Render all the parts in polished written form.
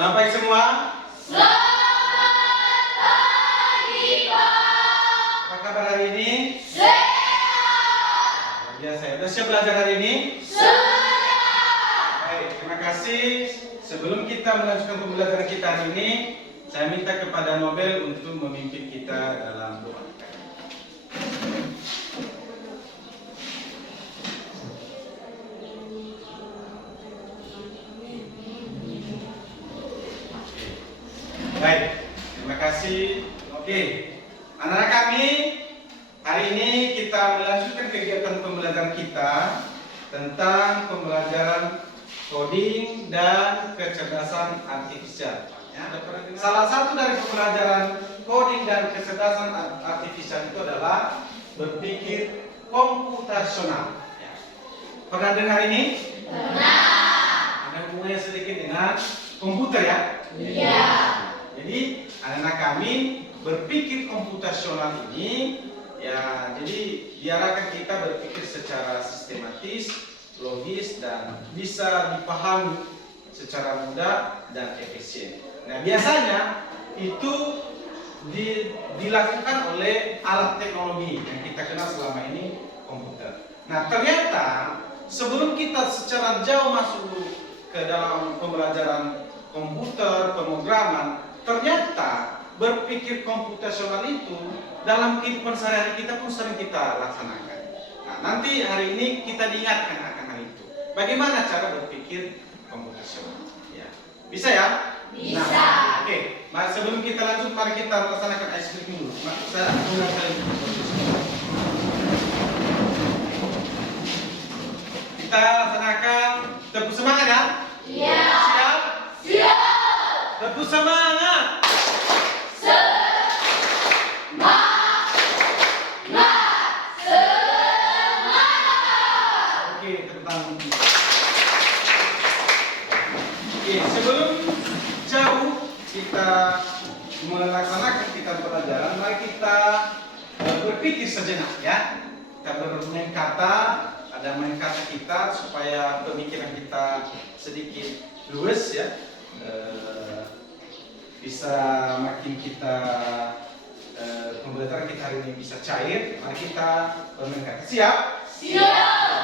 Selamat pagi semua. Selamat pagi, Pak. Apa kabar hari ini? Sehat. Luar biasa. Sudah siap belajar hari ini? Sudah. Baik, terima kasih. Sebelum kita melanjutkan pembelajaran kita hari ini, saya minta kepada Nobel untuk memimpin kita dalam doa. Baik, terima kasih. Oke, anak-anak kami, hari ini kita melanjutkan kegiatan pembelajaran kita tentang pembelajaran coding dan kecerdasan artifisial. Ya, salah satu dari pembelajaran coding dan kecerdasan artifisial itu adalah berpikir komputasional. Ya. Pernah dengar ini? Pernah. Ada hubungannya sedikit dengan komputer ya? Iya. Jadi anak-anak kami berpikir komputasional ini ya, jadi diarahkan kita berpikir secara sistematis, logis dan bisa dipahami secara mudah dan efisien. Nah, biasanya itu dilakukan oleh alat teknologi yang kita kenal selama ini, komputer. Nah, ternyata sebelum kita secara jauh masuk ke dalam pembelajaran komputer, pemrograman, ternyata berpikir komputasional itu dalam kehidupan sehari-hari kita pun sering kita laksanakan. Nah, nanti hari ini kita diingatkan akan hal itu. Bagaimana cara berpikir komputasional? Ya. Bisa ya? Bisa. Nah, oke. Mari sebelum kita lanjut, mari kita laksanakan ice cream dulu. Saya menggunakan kita laksanakan tepuk semangat ya? Iya. Siap? Siap. Tepuk semangat. Oke, tepuk tangan. Oke, sebelum jauh kita melaksanakan kita pelajaran, mari kita berpikir sejenak ya. Kita bermain kata, ada main kata kita supaya pemikiran kita sedikit luas ya. Bisa makin kita pembelajaran kita hari ini bisa cair. Mari kita bermain kata. Siap? Siap.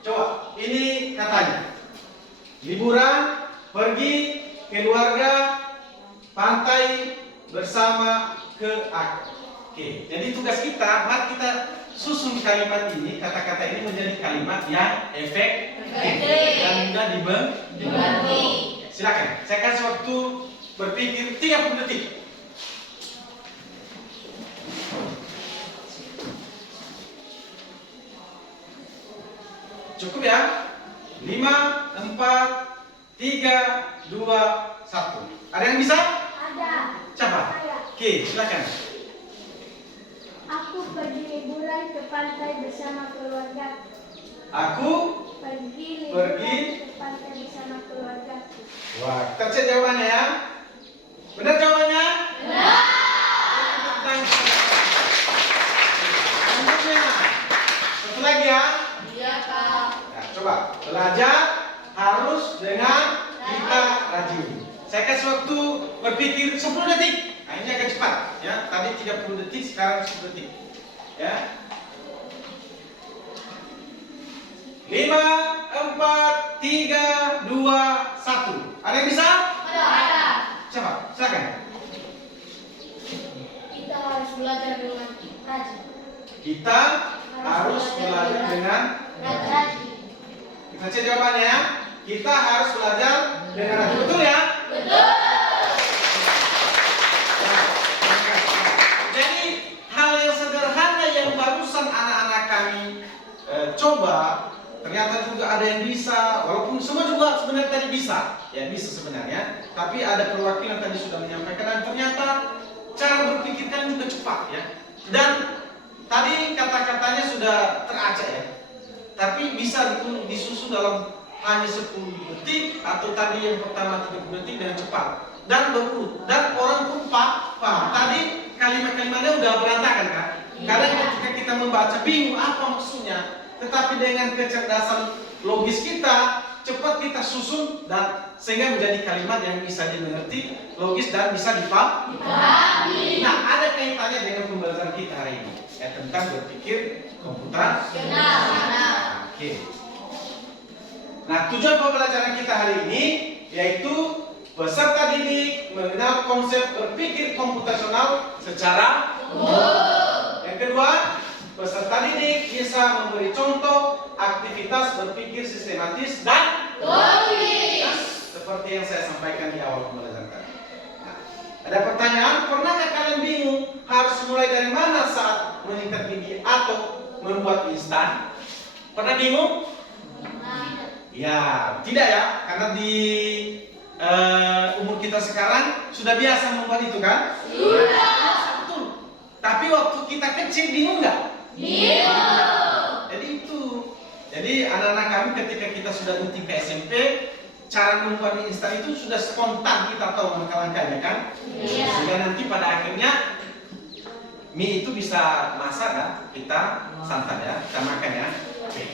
Coba, ini katanya. Liburan, pergi, keluarga, pantai, bersama, ke aku. Oke, jadi tugas kita, mari kita susun kalimat ini, kata-kata ini menjadi kalimat yang efektif dan mudah dimengerti. Silakan, saya kasih waktu berpikir 30 detik. Cukup ya? 5, 4, 3, 2, 1. Ada yang bisa? Ada. Siapa? Saya. Oke, silakan. Aku pergi liburan ke pantai bersama keluarga. Aku Pergi Pergi. liburan ke pantai bersama keluarga. Wah, kita cek jawabannya ya. Benar jawabannya? Benar. Selanjutnya, satu lagi ya. Iya, Pak. Nah, coba belajar harus dengan kita rajin. Saya kasih waktu berpikir 10 detik. Nah, ini agak cepat ya. Tadi 30 detik, sekarang 10 detik. Ya. 5, 4, 3, 2, 1. Ada yang bisa? Ada. Siapa? Silakan. Kita harus belajar dengan rajin. Kita harus belajar dengan Rajin. Kita cek jawabannya ya. Kita harus belajar dengan rajin. Betul ya? Betul. Nah, jadi hal yang sederhana yang barusan anak-anak kami coba, ternyata juga ada yang bisa. Walaupun semua juga sebenarnya tadi bisa, ya bisa sebenarnya. Tapi ada perwakilan tadi sudah menyampaikan dan ternyata cara berpikir kan juga cepat ya. Dan tadi kata-katanya sudah teracak ya. Tapi bisa disusun dalam hanya 10 detik atau tadi yang pertama 30 detik dengan cepat dan berurut dan orang pun paham. Tadi kalimat-kalimatnya udah berantakan kan? Kadang ketika kita membaca bingung apa maksudnya, tetapi dengan kecerdasan logis kita cepat kita susun dan sehingga menjadi kalimat yang bisa dimengerti, logis dan bisa dipahami. Nah, ada kaitannya dengan pembelajaran kita hari ini, ya, tentang berpikir komputasional. Oke. Nah, tujuan pembelajaran kita hari ini yaitu peserta didik mengenal konsep berpikir komputasional secara umum. Yang kedua, peserta didik bisa memberi contoh aktivitas berpikir sistematis dan logis, seperti yang saya sampaikan di awal pembelajaran tadi. Nah, ada pertanyaan, pernahkah kalian bingung harus mulai dari mana saat menyikat gigi atau membuat instan? Pernah bingung? Ya, tidak ya, karena di umur kita sekarang sudah biasa membuat itu kan? Sudah. Betul. Tapi waktu kita kecil bingung nggak? Bingung. Jadi itu. Jadi anak-anak kami ketika kita sudah nanti ke SMP, cara membuat mie instan itu sudah spontan, kita tahu langkah-langkahnya kan? Iya. Sehingga nanti pada akhirnya mie itu bisa masak kan? Kita santan ya, kita makan ya. Oke.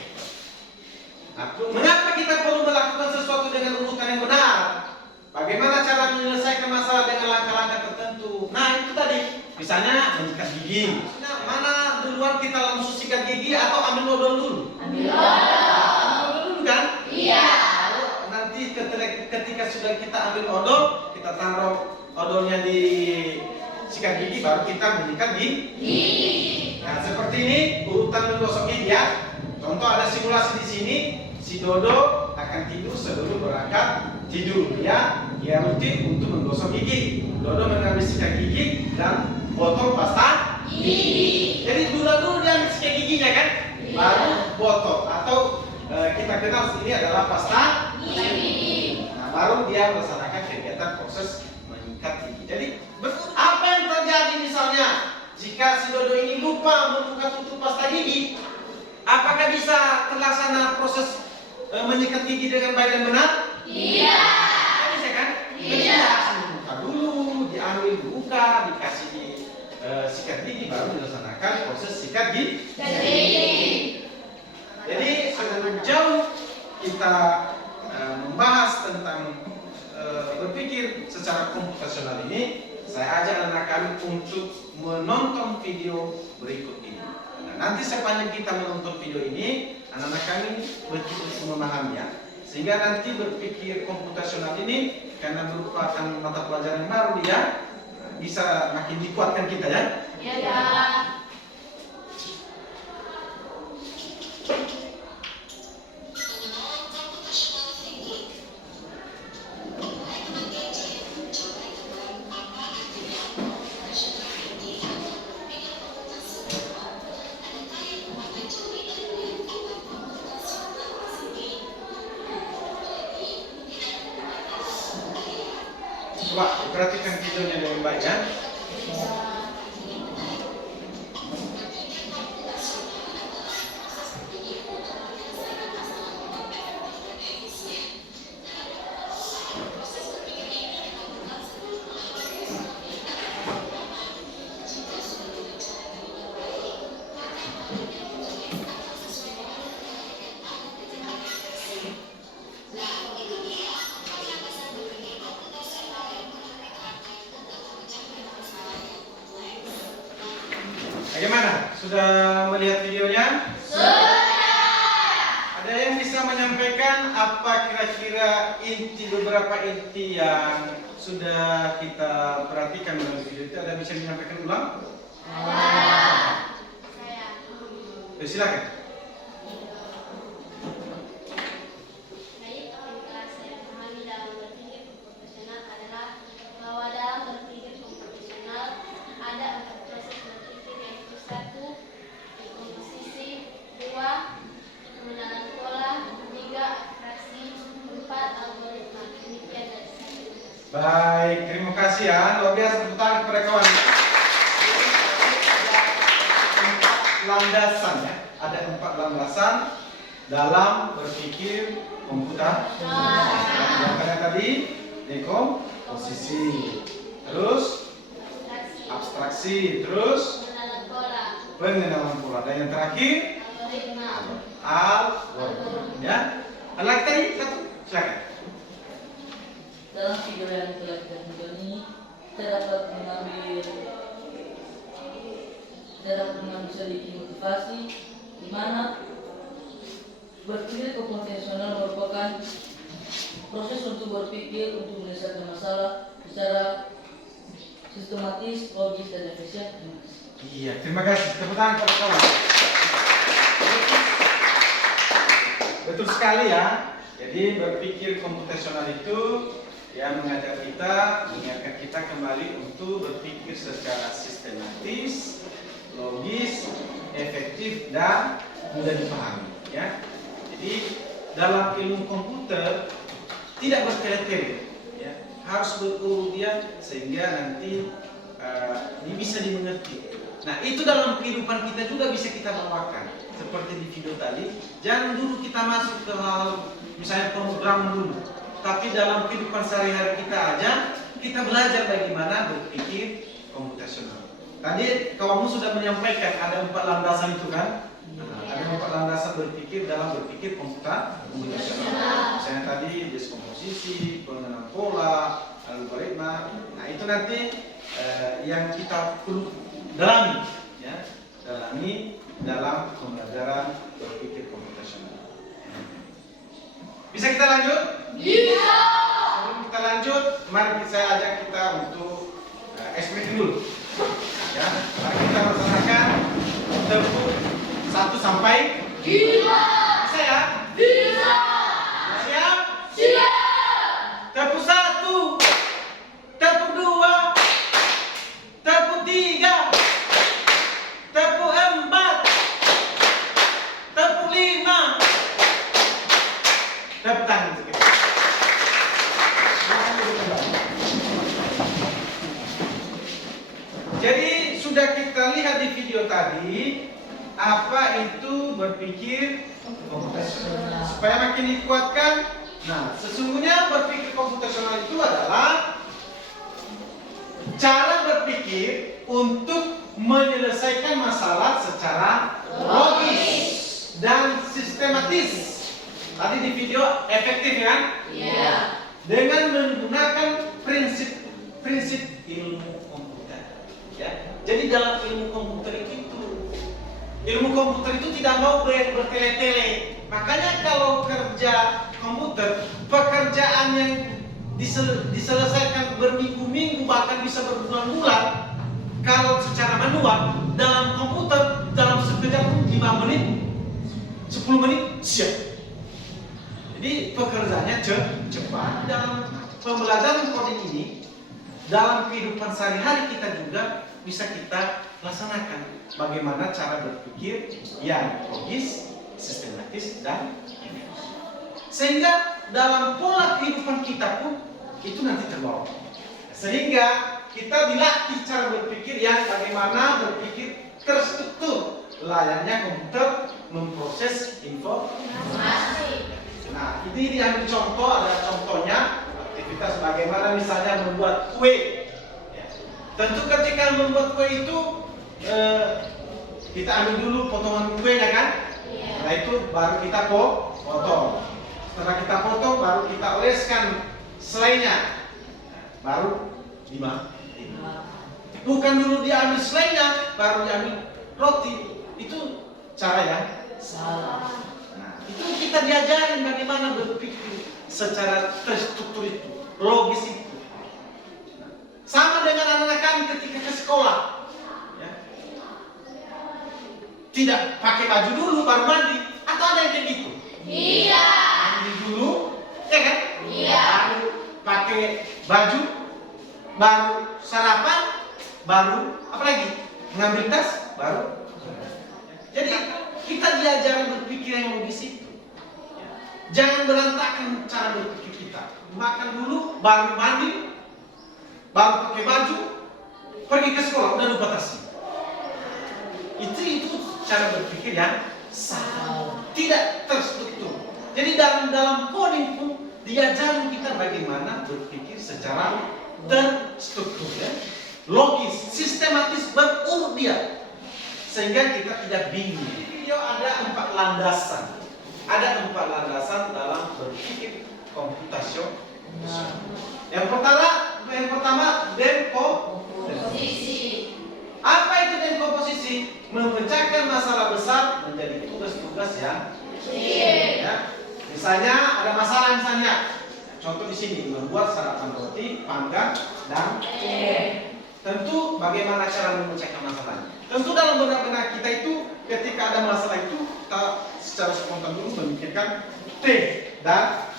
Nah, mengapa kita perlu melakukan sesuatu dengan urutan yang benar? Bagaimana cara menyelesaikan masalah dengan langkah-langkah tertentu? Nah, itu tadi. Misalnya menyikat gigi. Nah, mana duluan kita langsung sikat gigi atau ambil odol dulu? Ambil odol dulu kan? Iya. Lalu nanti ketika sudah kita ambil odol, kita taruh odolnya di sikat gigi, baru kita menyikat gigi. Nah, seperti ini urutan menggosok gigi ya. Contoh ada simulasi di sini. Si Dodo akan tidur sebelum berangkat tidur. Dia rutin untuk menggosok gigi. Dodo mengambil sikat gigi dan botol pasta gigi. Jadi dulu dia ambil sikat giginya kan, baru botol atau kita kenal ini adalah pasta gigi. Nah, baru dia melaksanakan kegiatan proses menyikat gigi. Jadi apa yang terjadi misalnya jika si Dodo ini lupa membuka tutup pasta gigi? Apakah bisa terlaksana proses menyikat gigi dengan baik dan benar? Iya. Bisa kan? Iya. Dibuka dulu, diambil, dibuka, dikasih di sikat gigi, baru dilaksanakan proses sikat gigi. Jadi sebelum jauh kita membahas tentang berpikir secara komputasional ini, saya ajak anak kami untuk menonton video berikut ini. Nah, nanti sepanjang kita menonton video ini, anak-anak kami betul-betul memahaminya, sehingga nanti berpikir komputasional ini karena merupakan mata pelajaran yang baru dia bisa makin dikuatkan kita ya. Iya. Coba perhatikan videonya dengan baik ya. Bagaimana? Sudah melihat videonya? Sudah. Ada yang bisa menyampaikan apa kira-kira beberapa inti yang sudah kita perhatikan dalam video itu? Ada bisa menyampaikan ulang? Ada. Saya. Silakan. Baik, yang telah saya pahami dalam berpikir komputasional adalah bahwa dalam berpikir komputasional ada 4 proses berpikir, yaitu 1. Dekomposisi, 2. Pengenalan pola, 3. Abstraksi, 4. Algoritma. Demikian dari saya. Baik, terima kasih ya. Luar biasa, tepuk tangan kepada kawan. Landasan ya, ada 4 landasan dalam berpikir komputasional. Yang kalian tadi dekomposisi, terus abstraksi, terus pengenalan pola, dan yang terakhir algoritma. Ya, lagi tadi satu. Silakan. Dalam video yang telah kita tonton ini, kita dapat mengambil sedikit motivasi di mana berpikir komputesional merupakan proses untuk berpikir untuk menyelesaikan masalah secara sistematis, logis, dan efisien. Iya, terima kasih. Tepuk tangan kawan-kawan. Betul sekali ya. Jadi berpikir komputasional itu yang mengajar kita, mengingatkan kita kembali untuk berpikir secara sistematis, logis, efektif, dan mudah dipahami. Ya. Jadi dalam ilmu komputer tidak bertele-tele, ya. Harus berurutan sehingga nanti ini bisa dimengerti. Nah, itu dalam kehidupan kita juga bisa kita bawakan. Seperti di video tadi, jangan dulu kita masuk ke hal misalnya program dulu, tapi dalam kehidupan sehari-hari kita aja kita belajar bagaimana berpikir komputasional. Tadi kawanmu sudah menyampaikan ada 4 landasan itu kan? Nah, ada 4 landasan berpikir dalam berpikir komputasional. Misalnya tadi deskomposisi, pengenalan pola, algoritma. Nah, itu nanti yang kita perlu dalami, ya, dalami dalam pembelajaran berpikir komputasional. Bisa kita lanjut? Bisa. Sebelum kita lanjut, mari saya ajak kita untuk ekspresi dulu. Ya, mari kita laksanakan tepuk 1 sampai 5. Bisa ya? Bisa. Siap? Siap. Tepuk 1, tepuk 2, tepuk 3, tepuk 4, tepuk 5. Tepuk tangan sedikit. Jadi sudah kita lihat di video tadi apa itu berpikir komputasional. Supaya makin dikuatkan. Nah, sesungguhnya berpikir komputasional itu adalah cara berpikir untuk menyelesaikan masalah secara logis dan sistematis. Tadi di video efektif kan? Iya. Dengan menggunakan prinsip ilmu komputer. Ya. Jadi dalam ilmu komputer ilmu komputer itu tidak mau bertele-tele. Makanya kalau kerja komputer, pekerjaan yang diselesaikan berminggu-minggu bahkan bisa berbulan-bulan, kalau secara manual dalam komputer dalam sekejap 5 menit, 10 menit siap. Jadi pekerjaannya cepat. Dalam pembelajaran coding ini, dalam kehidupan sehari-hari kita juga bisa kita laksanakan bagaimana cara berpikir yang logis, sistematis, dan efektif. Sehingga dalam pola kehidupan kita pun itu nanti terbawa. Sehingga kita dilatih cara berpikir yang bagaimana berpikir terstruktur layaknya komputer memproses informasi. Nah, ini diambil contoh, ada contohnya aktivitas bagaimana misalnya membuat kue. Ya. Tentu ketika membuat kue itu kita ambil dulu potongan kuenya kan? Yeah. Nah itu baru kita potong. Setelah kita potong baru kita oleskan selainya. Baru dimakan. Bukan dulu diambil selainya baru diambil roti. Itu cara yang salah. Itu kita diajarin bagaimana berpikir secara terstruktur itu, logis itu. Sama dengan anak-anak kami ketika ke sekolah, ya. Tidak pakai baju dulu baru mandi, atau ada yang kayak gitu? Iya. Mandi dulu, ya kan? Iya. Baru pakai baju, baru sarapan, baru apa lagi? Ngambil tas, baru. Jadi kita diajarin berpikir yang logis itu. Jangan berantakan cara berpikir kita. Makan dulu, baru mandi, baru pakai baju, pergi ke sekolah, udah lupa tasnya. Itu cara berpikir yang salah, tidak terstruktur. Jadi dalam coding pun diajarin kita bagaimana berpikir secara terstruktur, ya, logis, sistematis, berurut dia, sehingga kita tidak bingung. Di video ada 4 landasan. Ada 4 landasan dalam berpikir komputasio. Nah, Yang pertama dekomposisi. Apa itu dekomposisi? Memecahkan masalah besar menjadi tugas-tugas yang kecil. Ya. Misalnya ada masalah contoh di sini membuat sarapan roti, panggang, dan tentu bagaimana cara memecahkan masalahnya. Tentu dalam benak-benak kita itu ketika ada masalah itu kita secara spontan dulu memikirkan teh dan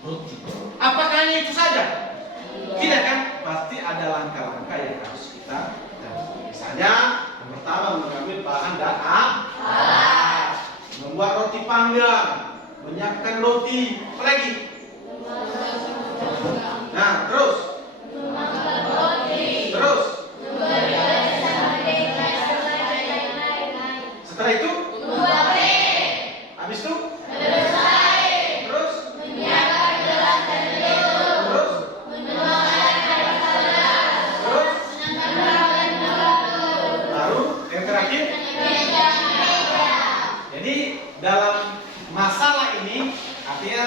roti. Apakah hanya itu saja? Tidak kan? Pasti ada langkah-langkah yang harus kita lakukan. Misalnya yang pertama mengambil bahan dan alat, membuat roti panggang, menyiapkan roti, apa lagi? Nah, terus. Setelah itu, habis itu, terus, baru yang terakhir. Jadi dalam masalah ini artinya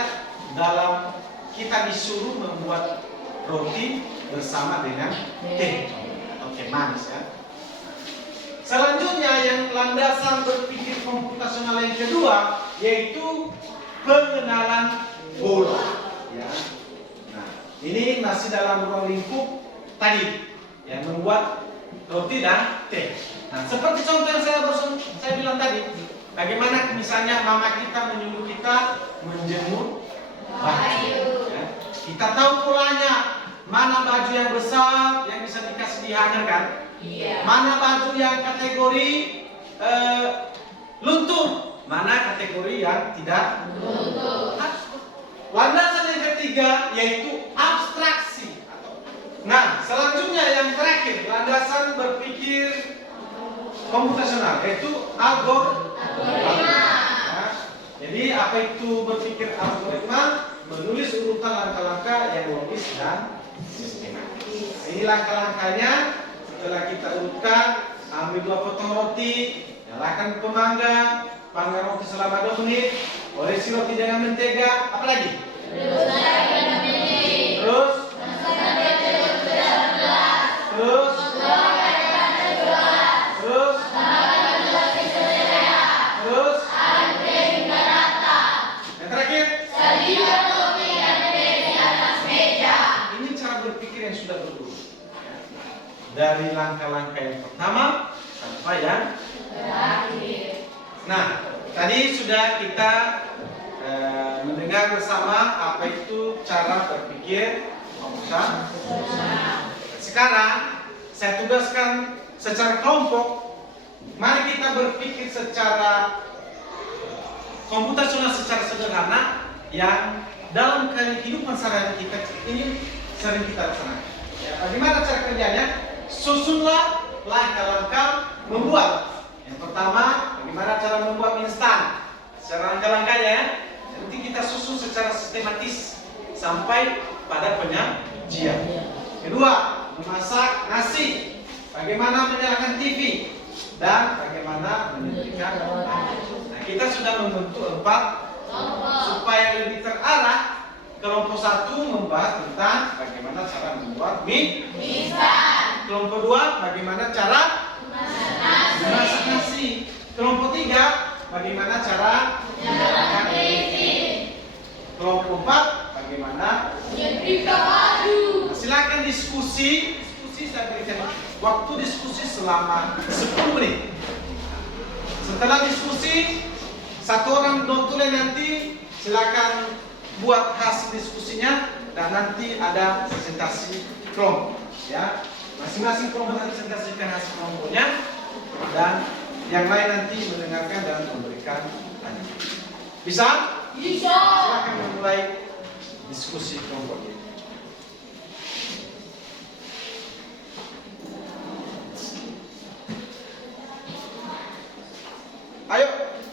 dalam kita disuruh membuat roti bersama dengan teh atau teh manis ya. Selanjutnya yang landasan berpikir komputasional yang kedua yaitu pengenalan pola. Ya. Nah, ini masih dalam ruang lingkup tadi yang membuat roti dan teh. Nah, seperti contoh yang saya bilang tadi, bagaimana misalnya mama kita menyuruh kita menjemur baju. Ya. Kita tahu polanya, mana baju yang besar yang bisa dikasih di hanger kan? Mana baju yang kategori luntur, mana kategori yang tidak luntur. Landasan yang ketiga yaitu abstraksi. Nah, selanjutnya yang terakhir landasan berpikir komputasional yaitu algoritma. Ya. Jadi apa itu berpikir algoritma? Menulis urutan langkah-langkah yang logis dan sistematis. Ini langkah-langkahnya. Setelah kita urutkan, ambil 2 potong roti, nyalakan pemanggang, panggang roti selama 2 menit, olesi roti dengan mentega, apa lagi? Terus, yang terakhir, ini cara berpikir yang sudah berubah. Dari langkah-langkah yang pertama sampai yang terakhir. Nah, tadi sudah kita mendengar bersama apa itu cara berpikir komputasional. Sekarang saya tugaskan secara kelompok. Mari kita berpikir secara komputasional secara sederhana yang dalam kehidupan sehari-hari kita ini sering kita laksanakan. Ya, bagaimana cara kerjanya? Susunlah langkah-langkah membuat. Yang pertama, bagaimana cara membuat mie instan? Secara langkah-langkahnya ya. Nanti kita susun secara sistematis sampai pada penyajian. Kedua, memasak nasi. Bagaimana menyalakan TV dan bagaimana menyetrika. Nah, kita sudah membentuk 4 supaya lebih terarah. Kelompok 1 membahas tentang bagaimana cara membuat mie instan. Kelompok 2 bagaimana cara memasak nasi. Kelompok 3 bagaimana cara menyalakan TV. Kelompok 4 bagaimana menyetrika baju. Silakan diskusi saya berikan waktu diskusi selama 10 menit. Setelah diskusi, 1 orang notulen nanti silakan buat hasil diskusinya dan nanti ada presentasi kelompok ya. Masing-masing kelompok nanti presentasikan hasil kelompoknya dan yang lain nanti mendengarkan dan memberikan tanya. Bisa? Bisa. Silakan memulai diskusi kelompok ini. Ayo,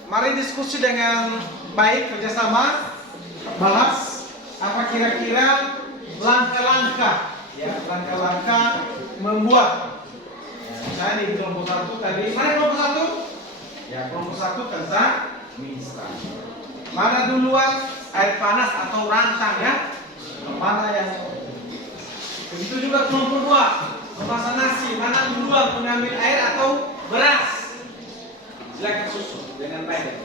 mari diskusi dengan baik, kerjasama. Bahas apa kira-kira langkah-langkah ya, langkah-langkah membuat ya, misalnya di kelompok 1 tadi, mana kelompok 1? Ya, kelompok 1 tentang mie instan. Mana duluan air panas atau rantang ya? Mana yang begitu juga kelompok 2 memasak nasi, mana duluan mengambil air atau beras? Silakan susun dengan baik.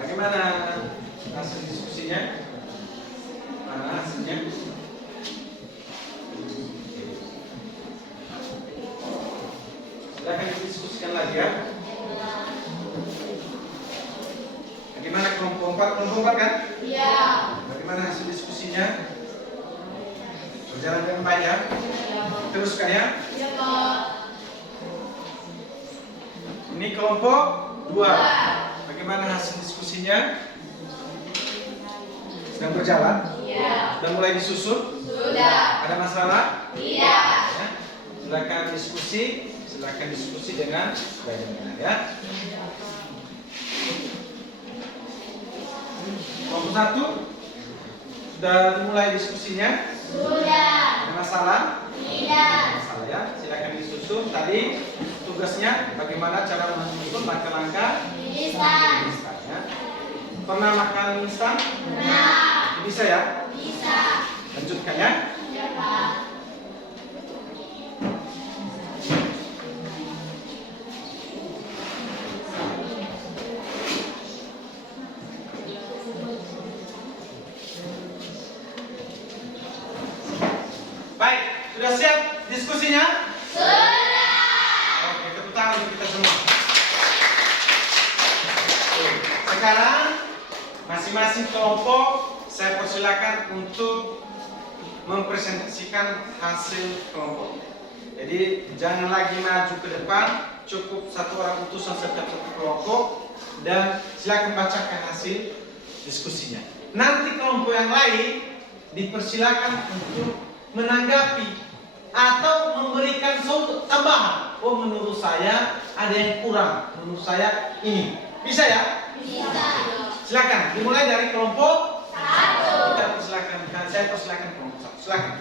Bagaimana hasil diskusinya? Mana hasilnya? Silakan didiskusikan lagi ya. Bagaimana kelompok 4? Kelompok 4 kan? Iya. Bagaimana hasil diskusinya? Berjalan dengan baik ya? Teruskan ya. Iya, Pak. Ini kelompok 2. Bagaimana hasil diskusinya? Sedang berjalan? Iya. Sudah mulai disusun? Sudah. Ada masalah? Iya. Ya. Silakan diskusi dengan baik-baik ya. Kelompok 1 sudah dimulai diskusinya? Sudah. Ada masalah? Tidak. Masalah ya. Silakan disusun. Tadi tugasnya bagaimana cara menyusun langkah-langkah Bisa. instan ya. Pernah makan instan? Pernah. Bisa ya? Bisa. Lanjutkan ya. Ya, Pak. Baik, sudah siap diskusinya? Sudah. Oke, tepuk tangan untuk kita semua. Oke, sekarang masing-masing kelompok saya persilakan untuk mempresentasikan hasil kelompok. Jadi jangan lagi maju ke depan, cukup satu orang utusan setiap satu kelompok dan silakan bacakan hasil diskusinya. Nanti kelompok yang lain dipersilakan untuk menanggapi atau memberikan suatu tambahan. Oh, menurut saya ada yang kurang, menurut saya ini. Bisa ya? Bisa. Silakan dimulai dari kelompok 1. kita persilakan, saya persilakan kelompok 1. Silakan.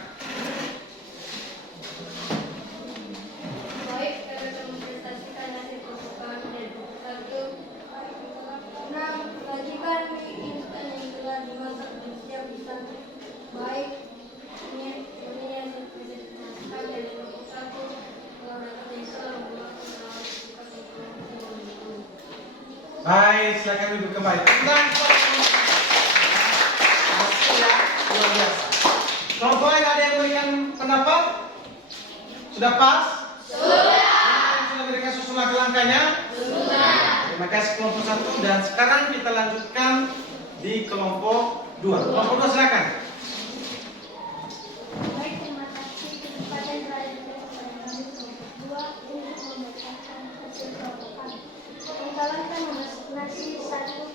Baik, kita mempresentasikan hasil kelompok kami dari kelompok 1. 6. Sajikan mie instan yang telah dimasak dan siap disantap. Baik, ini yang saya presentasikan dari kelompok 1. Kalau dapat yang salah membuat Baik, silakan duduk kembali. Tentang hasil ya, luar biasa. Kelompok lain ada yang memberikan pendapat? Sudah pas? Sudah memberikan susun langkah-langkahnya? Terima kasih kelompok 1 dan sekarang kita lanjutkan di kelompok 2. Kelompok 2 silakan. Baik, terima kasih kepada pelajaran kepada kami kelompok 2 untuk membacakan hasil kelompok kami. Langkah-langkah memasak nasi 1.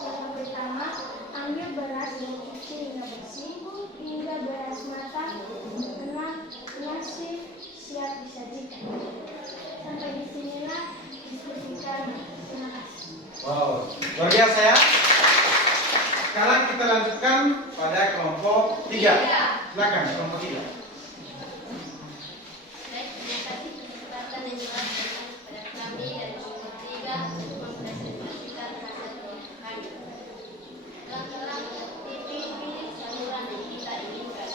Yang pertama, ambil beras dan cuci hingga bersih hingga beras matang. 6. Nasi siap disajikan. Sampai disinilah diskusikan. Terima kasih. Wow, luar biasa ya. Sekarang kita lanjutkan pada kelompok 3. Silakan kelompok 3. Baik, terima kasih kesempatan yang diberikan kepada kami dari kelompok 3 untuk mempresentasikan hasil kelompok kami. Langkah-langkah titik pilih saluran yang kita inginkan.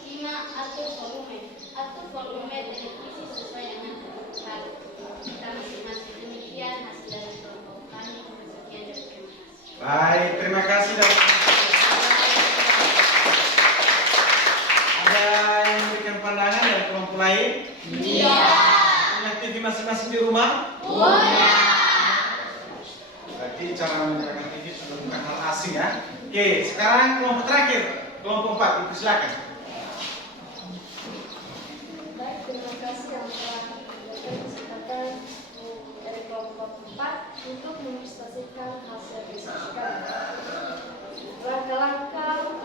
5. Atur volume televisi sesuai dengan kebutuhan kita masing-masing. Demikian hasil dari kelompok kami. Sekian dari terima kasih. Baik, terima kasih dan ada yang memberikan pandangan dari kelompok lain? Iya. Punya TV masing-masing di rumah? Punya. Berarti cara menggunakan TV sudah bukan hal asing ya. Oke, sekarang kelompok terakhir, kelompok 4, dipersilakan. Baik, terima kasih yang telah memberikan kesempatan dari kelompok 4 untuk mempresentasikan hasil diskusi kami. Langkah-langkah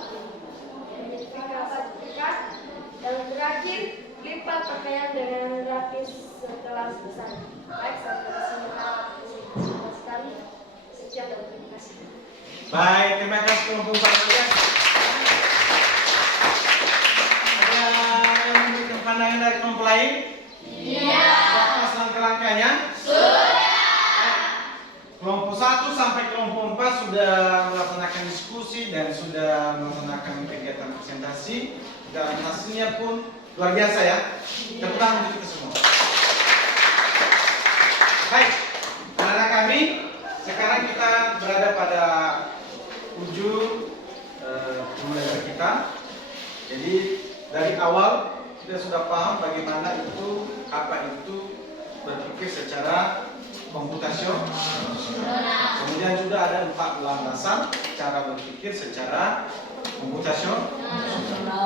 identifikasi dekat dan terakhir lipat pakaian dengan rapi setelah selesai. Baik, sampai di sini presentasi kami. Sekian dan terima kasih. Baik, terima kasih kelompok 4. Ada yang memberikan pandangan dari kelompok lain? Iya. Sudah pas langkah-langkahnya? Sudah. kelompok 1 sampai kelompok 4 sudah melaksanakan diskusi dan sudah melaksanakan kegiatan presentasi dan hasilnya pun luar biasa ya. Tepuk tangan untuk kita semua. Baik, anak-anak kami, sekarang kita berada pada ujung pembelajaran kita. Jadi dari awal kita sudah paham bagaimana itu, apa itu berpikir secara komputasional. Kemudian juga ada 4 landasan cara berpikir secara komputasional.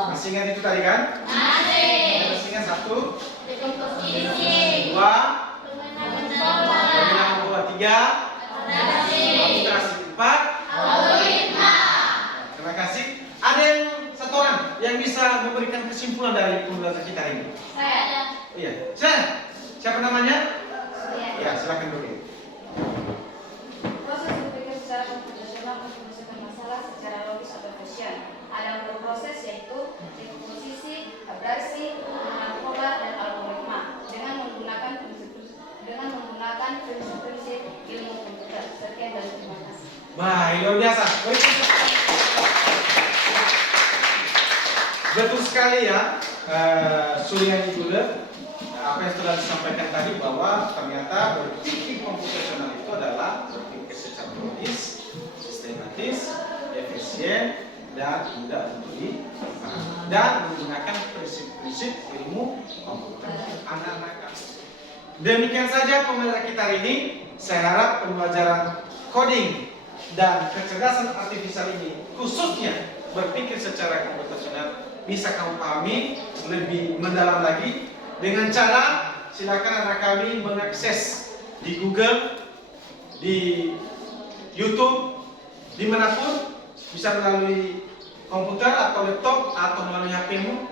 Masih ingat itu tadi kan? Masih ingat 1, 2, Pembinaan nomor 3, Administrasi 4, Terima kasih. Ada yang satu orang yang bisa memberikan kesimpulan dari pembelajaran kita ini? Saya. Iya. Siapa namanya? Ya, silakan dulu. Proses berpikir secara komputasional untuk menyelesaikan masalah secara logis atau Gaussian. Ada 4 proses yaitu dekomposisi, abrasi, narkoba, dan algoritma dengan menggunakan prinsip-prinsip ilmu komputer. Sekian dan terima kasih. Baik, luar biasa. Betul sekali ya, Sulian Iguler. Apa yang sudah disampaikan tadi bahwa ternyata berpikir komputasional itu adalah berpikir secara logis, sistematis, efisien, dan mudah untuk dipahami dan menggunakan prinsip-prinsip ilmu komputer anak-anak. Demikian saja pembelajaran kita hari ini. Saya harap pembelajaran coding dan kecerdasan artifisial ini, khususnya berpikir secara komputasional, bisa kamu pahami lebih mendalam lagi. Dengan cara silakan anak kami mengakses di Google, di YouTube, dimanapun, bisa melalui komputer atau laptop atau melalui HP-mu.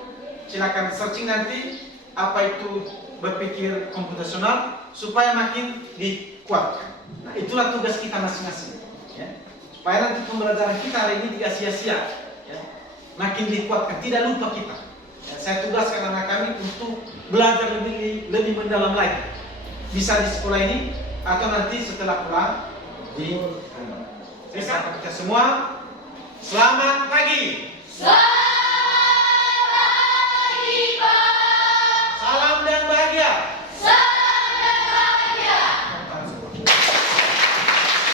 Silakan searching nanti apa itu berpikir komputasional supaya makin dikuatkan. Nah, itulah tugas kita masing-masing. Ya. Supaya nanti pembelajaran kita hari ini tidak sia-sia. Ya. Makin dikuatkan, tidak lupa kita. Ya, saya tugaskan anak kami untuk belajar lebih mendalam lagi. Bisa di sekolah ini atau nanti setelah pulang di rumah. Saya sapa kita semua. Selamat pagi.